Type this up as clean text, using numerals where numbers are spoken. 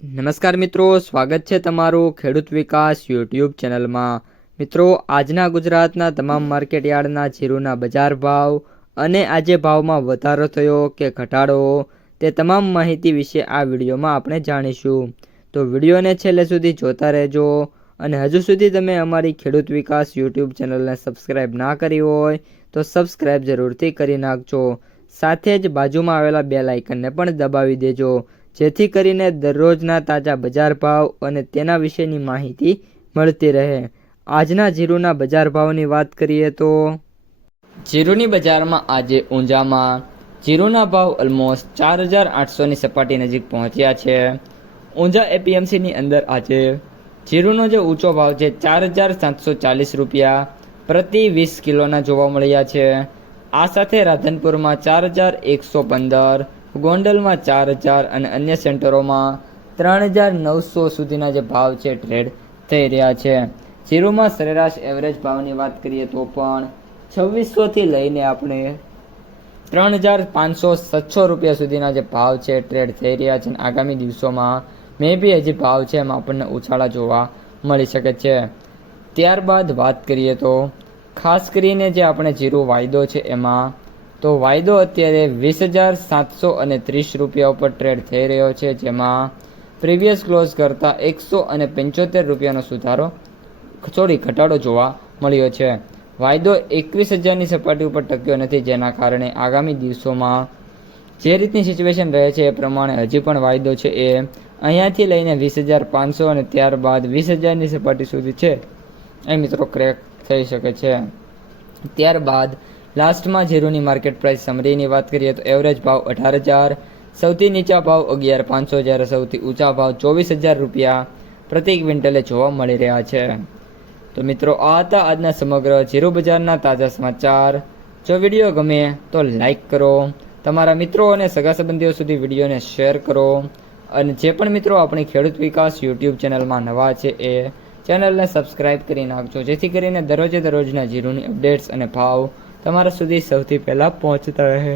નમસ્કાર મિત્રો, સ્વાગત છે તમારું ખેડૂત વિકાસ યુટ્યુબ ચેનલમાં। મિત્રો, આજના ગુજરાતના તમામ માર્કેટયાર્ડના જીરુના બજાર ભાવ અને આજે ભાવમાં વધારો થયો કે ઘટાડો તે તમામ માહિતી વિશે આ વિડીયોમાં આપણે જાણીશું। તો વિડીયોને છેલ્લે સુધી જોતા રહેજો અને હજુ સુધી તમે અમારી ખેડૂત વિકાસ યુટ્યુબ ચેનલને સબસ્ક્રાઈબ ના કરી હોય તો સબસ્ક્રાઈબ જરૂરથી કરી નાખજો। સાથે જ બાજુમાં આવેલા બેલ આઇકનને પણ દબાવી દેજો, જેથી કરીને દરરોજના તાજા બજાર ભાવ અને તેના વિશેની માહિતી મળતી રહે। આજના જીરુના બજાર ભાવની વાત કરીએ તો જીરુની બજારમાં આજે ઊંઝામાં જીરુના ભાવ ઓલમોસ્ટ 4800ની સપાટી નજીક પહોંચ્યા છે। ઊંઝા એપીએમસીની અંદર આજે જીરુનો જે ઊંચો ભાવ છે 4740 રૂપિયા પ્રતિ 20 કિલોના જોવા મળ્યા છે। આ સાથે રાધનપુરમાં 4115, ગોંડલમાં 4000 અને અન્ય સેન્ટરોમાં 3900 સુધીના જે ભાવ છે ટ્રેડ થઈ રહ્યા છે। જીરુમાં સરેરાશ એવરેજ ભાવની વાત કરીએ તો પણ 2600થી લઈને આપણે 3500-700 રૂપિયા સુધીના જે ભાવ છે ટ્રેડ થઈ રહ્યા છે। આગામી દિવસોમાં મે બી હજી ભાવ છે એમાં આપણને ઉછાળા જોવા મળી શકે છે। ત્યારબાદ વાત કરીએ તો ખાસ કરીને જે આપણે જીરુ વાયદો છે એમાં તો વાયદો અત્યારે 20,730 રૂપિયા ઉપર ટ્રેડ થઈ રહ્યો છે, જેમાં પ્રીવિયસ ક્લોઝ કરતાં 175 રૂપિયાનો ઘટાડો જોવા મળ્યો છે। વાયદો 21,000ની સપાટી ઉપર ટક્યો નથી, જેના કારણે આગામી દિવસોમાં જે રીતની સિચ્યુએશન રહે છે એ પ્રમાણે હજી પણ વાયદો છે એ અહીંયાથી લઈને 20,500 અને ત્યારબાદ 20,000ની સપાટી સુધી છે એ મિત્રો ક્રેક થઈ શકે છે। ત્યારબાદ લાસ્ટમાં જીરુની માર્કેટ પ્રાઇસ સમરીની વાત કરીએ તો એવરેજ ભાવ 18,000, સૌથી નીચા ભાવ 11,500, જ્યારે સૌથી ઊંચા ભાવ 24,000 રૂપિયા પ્રતિ ક્વિન્ટલે જોવા મળી રહ્યા છે। તો મિત્રો, આ હતા આજના સમગ્ર જીરુ બજારના તાજા સમાચાર। જો વિડીયો ગમે તો લાઈક કરો, તમારા મિત્રો અને સગા સંબંધીઓ સુધી વિડીયોને શેર કરો અને જે પણ મિત્રો આપણી ખેડૂત વિકાસ યુટ્યુબ ચેનલમાં નવા છે એ ચેનલને સબસ્ક્રાઈબ કરી નાખજો, જેથી કરીને દરરોજના જીરુની અપડેટ્સ અને ભાવ તમારા સુધી સૌથી પહેલાં પહોંચતા રહે।